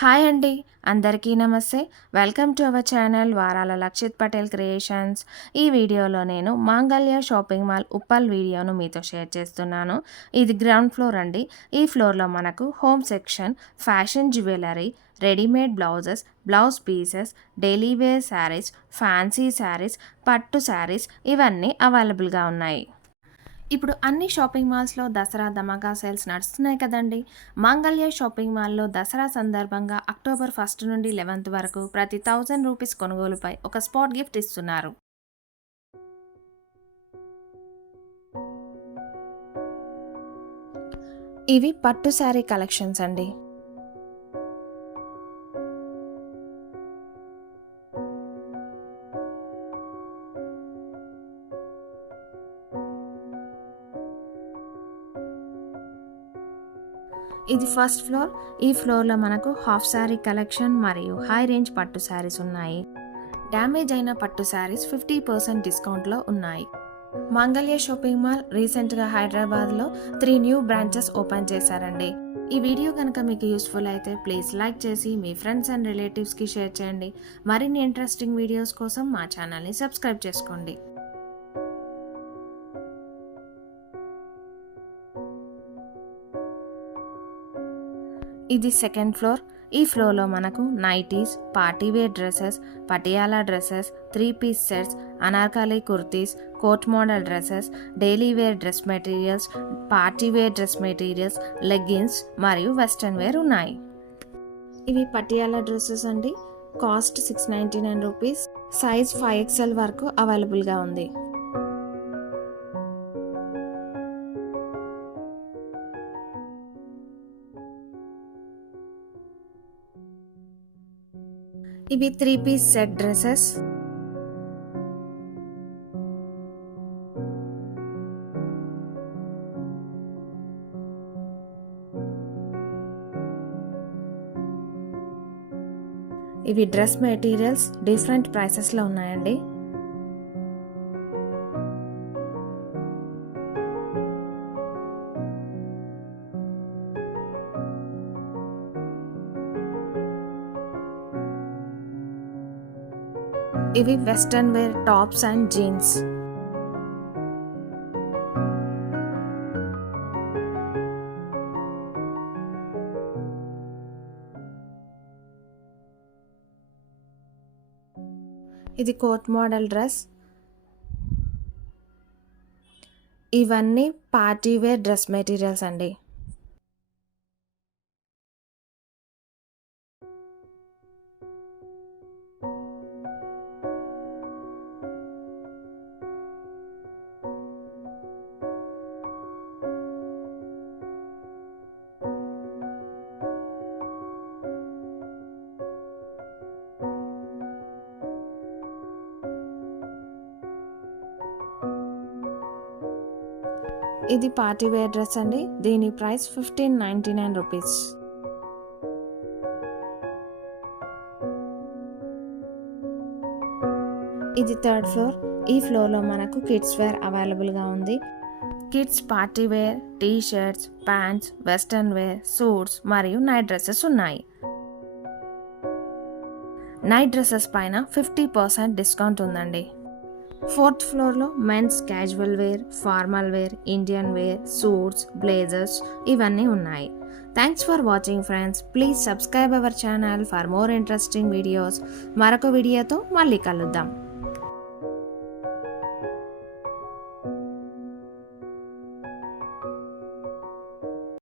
Hi అండి, అందరికీ నమస్తే. వెల్కమ్ టు అవర్ ఛానల్ వారాల లక్షిత్ పటేల్ క్రియేషన్స్. ఈ వీడియోలో నేను మాంగళ్య షాపింగ్ మాల్ ఉప్పల్ వీడియోను మీతో షేర్ చేస్తున్నాను. ఇది గ్రౌండ్ ఫ్లోర్ అండి. ఈ ఫ్లోర్లో మనకు home section, fashion jewellery, readymade blouses, blouse pieces, daily wear saris, fancy saris, పట్టు శారీస్ ఇవన్నీ అవైలబుల్గా ఉన్నాయి. ఇప్పుడు అన్ని షాపింగ్ మాల్స్లో దసరా ధమాకా సేల్స్ నడుస్తున్నాయి కదండి. మాంగళ్య షాపింగ్ మాల్లో దసరా సందర్భంగా అక్టోబర్ 1 నుండి 11 వరకు ప్రతి 1000 రూపీస్ కొనుగోలుపై ఒక స్పాట్ గిఫ్ట్ ఇస్తున్నారు. ఇవి పట్టు శారీ కలెక్షన్స్ అండి. ఇది ఫస్ట్ ఫ్లోర్. ఈ ఫ్లోర్లో మనకు హాఫ్ శారీ కలెక్షన్ మరియు హై రేంజ్ పట్టు శారీస్ ఉన్నాయి. డ్యామేజ్ అయిన పట్టు శారీస్ 50% డిస్కౌంట్లో ఉన్నాయి. మాంగళ్య షాపింగ్ మాల్ రీసెంట్గా హైదరాబాద్లో 3 న్యూ బ్రాంచెస్ ఓపెన్ చేశారండి. ఈ వీడియో కనుక మీకు యూస్ఫుల్ అయితే ప్లీజ్ లైక్ చేసి మీ ఫ్రెండ్స్ అండ్ రిలేటివ్స్కి షేర్ చేయండి. మరిన్ని ఇంట్రెస్టింగ్ వీడియోస్ కోసం మా ఛానల్ని సబ్స్క్రైబ్ చేసుకోండి. ఇది సెకండ్ ఫ్లోర్. ఈ ఫ్లోర్లో మనకు nighties, party wear dresses, Patiala dresses, three piece sets, Anarkali kurtis, coat model dresses, daily wear dress materials, party wear dress materials, leggings మరియు వెస్ట్రన్ వేర్ ఉన్నాయి. ఇవి పటియాలా డ్రెస్సెస్ అండి. Cost 699 rupees. సైజ్ 5XL వరకు అవైలబుల్గా ఉంది. ఇవి 3-పీస్ సెట్ డ్రెస్సెస్. ఇవి డ్రెస్ మెటీరియల్స్ డిఫరెంట్ ప్రైసెస్లో ఉన్నాయండి. ఇవి western wear tops and jeans. ఇది కోట్ మోడల్ డ్రెస్. ఇవన్నీ పార్టీ వేర్ డ్రెస్ మెటీరియల్స్ అండి. ఇది పార్టీ వేర్ డ్రెస్ అండి. దీని ప్రైస్ 1599 రూపీస్. ఇది థర్డ్ ఫ్లోర్. ఈ ఫ్లోర్లో మనకు కిడ్స్ వేర్ అవైలబుల్గా ఉంది. Kids party wear, T shirts, pants, western wear, suits మరియు నైట్ డ్రెస్సెస్ ఉన్నాయి. నైట్ డ్రెస్సెస్ పైన 50% డిస్కౌంట్ ఉందండి. ఫోర్త్ ఫ్లోర్లో men's casual wear, formal wear, Indian wear, suits, blazers ఇవన్నీ ఉన్నాయి. Thanks for watching friends. Please subscribe our channel for more interesting videos. మరొక వీడియోతో మళ్ళీ కలుద్దాం.